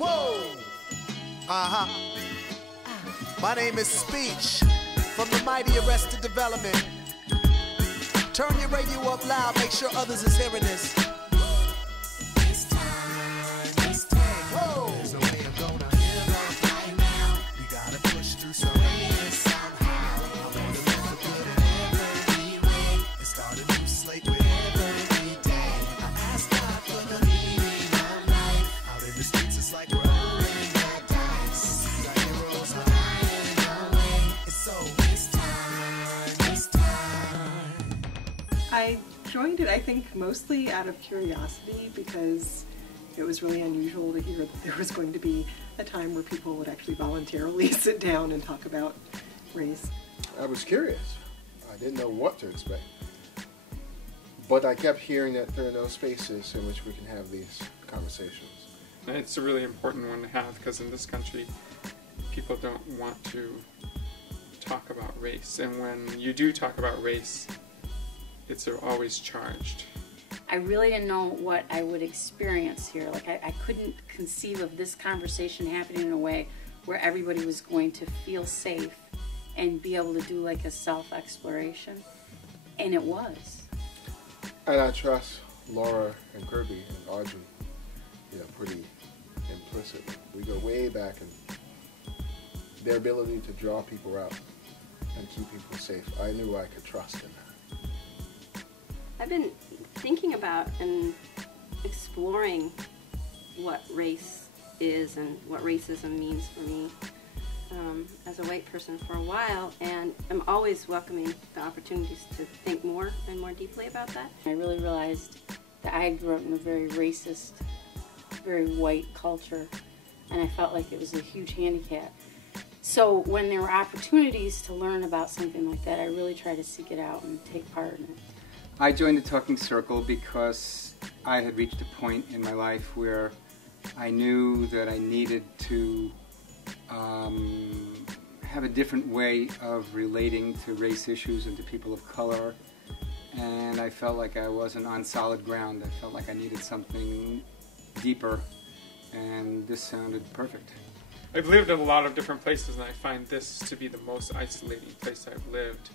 Whoa! Uh-huh. My name is Speech from the mighty Arrested Development. Turn your radio up loud, make sure others is hearing this. It's time. Whoa! There's a way I'm gonna live up right now. We gotta push through some Way somehow. I wanna live for good in every way. and start a new slate with Every day. I ask God for the meaning of life. out in the streets. It's like we're Rolling the dice. our heroes. Flying away. It's so It's time. I joined it, I think, mostly out of curiosity because it was really unusual to hear that there was going to be a time where people would actually voluntarily sit down and talk about race. I was curious. I didn't know what to expect. But I kept hearing that there are no spaces in which we can have these conversations. And it's a really important one to have because in this country, people don't want to talk about race. And when you do talk about race, it's always charged. I really didn't know what I would experience here. Like I couldn't conceive of this conversation happening in a way where everybody was going to feel safe and be able to do like a self-exploration. And it was. And I trust Laura and Kirby and Audrey, pretty implicitly. We go way back in their ability to draw people out and keep people safe. I knew I could trust in that. I've been thinking about and exploring what race is and what racism means for me as a white person for a while, and I'm always welcoming the opportunities to think more and more deeply about that. I really realized that I grew up in a very racist, very white culture, and I felt like it was a huge handicap. So when there were opportunities to learn about something like that, I really tried to seek it out and take part in it. I joined the Talking Circle because I had reached a point in my life where I knew that I needed to have a different way of relating to race issues and to people of color, and I felt like I wasn't on solid ground. I felt like I needed something deeper, and this sounded perfect. I've lived in a lot of different places and I find this to be the most isolating place I've lived.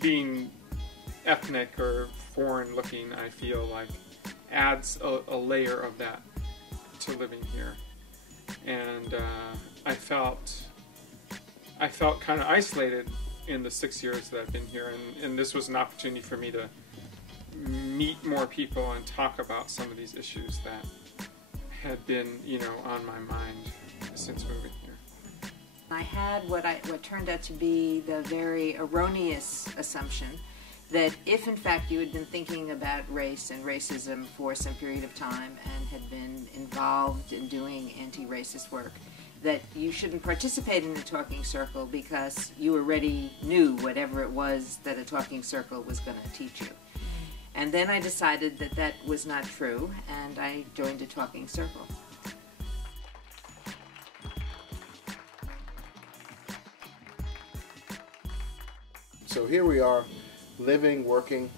Being ethnic or foreign looking, I feel like adds a layer of that to living here. And I felt kind of isolated in the 6 years that I've been here, and this was an opportunity for me to meet more people and talk about some of these issues that had been, on my mind since moving here. I had what turned out to be the very erroneous assumption that if in fact you had been thinking about race and racism for some period of time and had been involved in doing anti-racist work, that you shouldn't participate in the Talking Circle because you already knew whatever it was that a Talking Circle was going to teach you. And then I decided that that was not true, and I joined a Talking Circle. So here we are, living, working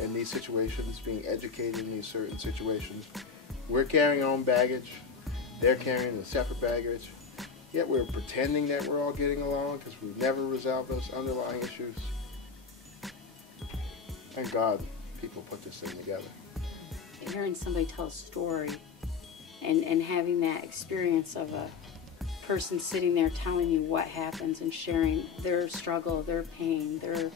in these situations, being educated in these certain situations. We're carrying our own baggage. They're carrying a separate baggage. Yet we're pretending that we're all getting along because we've never resolved those underlying issues. Thank God people put this thing together. Hearing somebody tell a story and having that experience of a person sitting there telling you what happens and sharing their struggle, their pain, their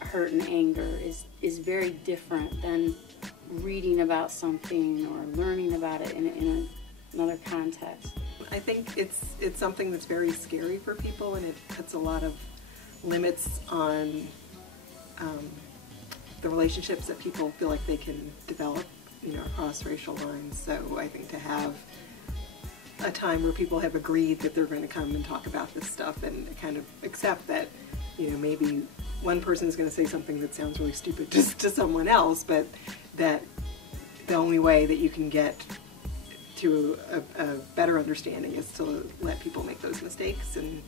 hurt and anger is very different than reading about something or learning about it in another context. I think it's something that's very scary for people, and it puts a lot of limits on the relationships that people feel like they can develop, across racial lines. So I think to have a time where people have agreed that they're going to come and talk about this stuff and kind of accept that, maybe one person is going to say something that sounds really stupid to someone else, but that the only way that you can get to a better understanding is to let people make those mistakes and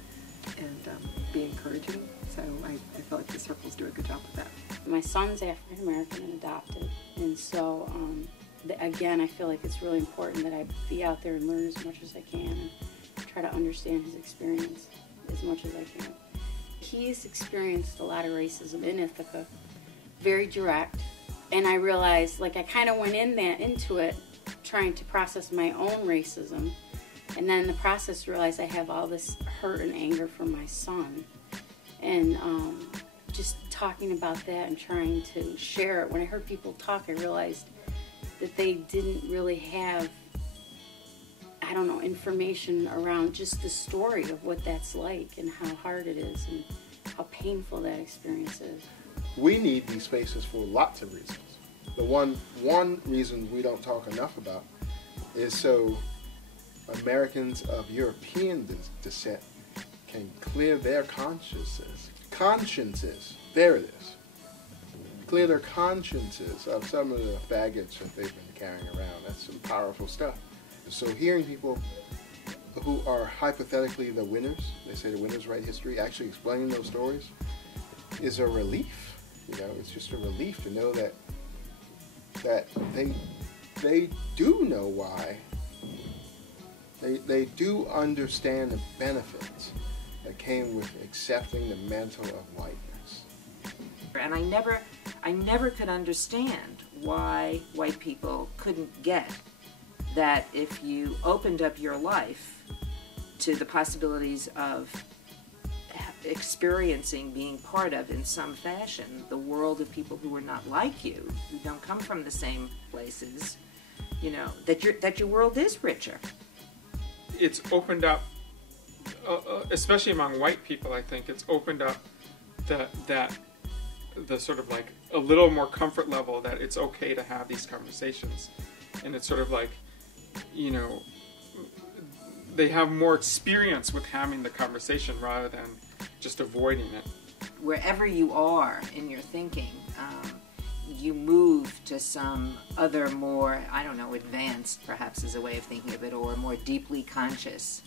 be encouraging. So I feel like the circles do a good job with that. My son's African American and adopted, and so again, I feel like it's really important that I be out there and learn as much as I can and try to understand his experience as much as I can. He's experienced a lot of racism in Ithaca, very direct, and I realized, like, I kind of went into it trying to process my own racism, and then in the process realized I have all this hurt and anger from my son, and just talking about that and trying to share it. When I heard people talk, I realized that they didn't really have, I don't know, information around just the story of what that's like and how hard it is and how painful that experience is. We need these spaces for lots of reasons. The one reason we don't talk enough about is so Americans of European descent can clear their consciences, there it is, clear their consciences of some of the baggage that they've been carrying around. That's some powerful stuff. So hearing people who are hypothetically the winners, they say the winners write history, actually explaining those stories is a relief. You know, it's just a relief to know that they do know why. They do understand the benefits that came with accepting the mantle of whiteness. And I never could understand why white people couldn't get that if you opened up your life to the possibilities of experiencing being part of, in some fashion, the world of people who were not like you, who don't come from the same places, you know, that your world is richer. It's opened up, especially among white people, I think, it's opened up the sort of like a little more comfort level that it's okay to have these conversations. And it's sort of like, you know, they have more experience with having the conversation rather than just avoiding it. Wherever you are in your thinking, you move to some other more, I don't know, advanced perhaps is a way of thinking of it, or more deeply conscious,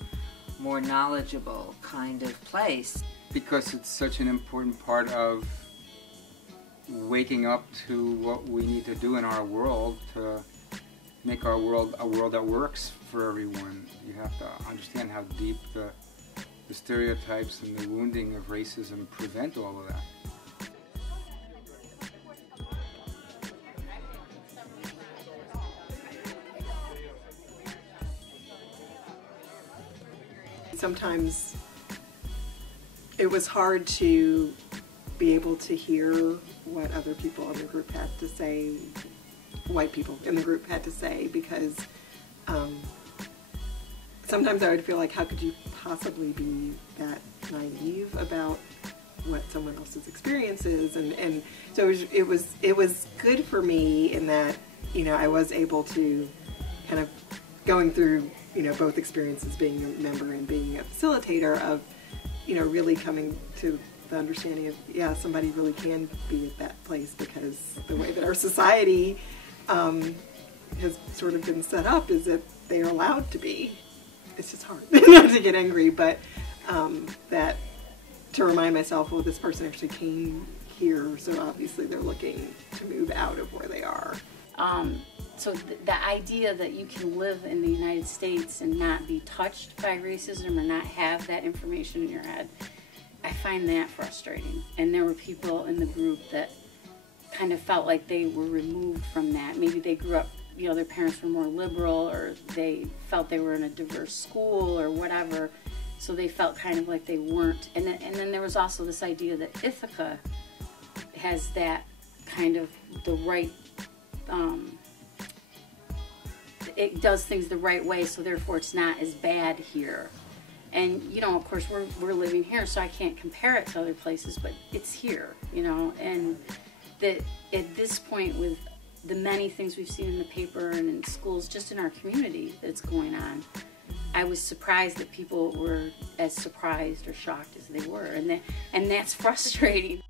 more knowledgeable kind of place. Because it's such an important part of waking up to what we need to do in our world to make our world a world that works for everyone. You have to understand how deep the stereotypes and the wounding of racism prevent all of that. Sometimes it was hard to be able to hear what other people in the group had to say, white people in the group had to say, because sometimes I would feel like, how could you possibly be that naive about what someone else's experience is? And so it was good for me in that, you know, I was able to kind of going through, you know, both experiences, being a member and being a facilitator, of, you know, really coming to the understanding of, yeah, somebody really can be at that place, because the way that our society has sort of been set up is that they are allowed to be. It's just hard not to get angry, but that to remind myself, well, this person actually came here, so obviously they're looking to move out of where they are. So the idea that you can live in the United States and not be touched by racism or not have that information in your head, I find that frustrating. And there were people in the group that kind of felt like they were removed from that. Maybe they grew up, you know, their parents were more liberal, or they felt they were in a diverse school or whatever, so they felt kind of like they weren't. And then there was also this idea that Ithaca has that kind of the right, it does things the right way, so therefore it's not as bad here. And, you know, of course, we're living here, so I can't compare it to other places, but it's here, you know. And that at this point, with the many things we've seen in the paper and in schools, just in our community that's going on, I was surprised that people were as surprised or shocked as they were. And that's frustrating.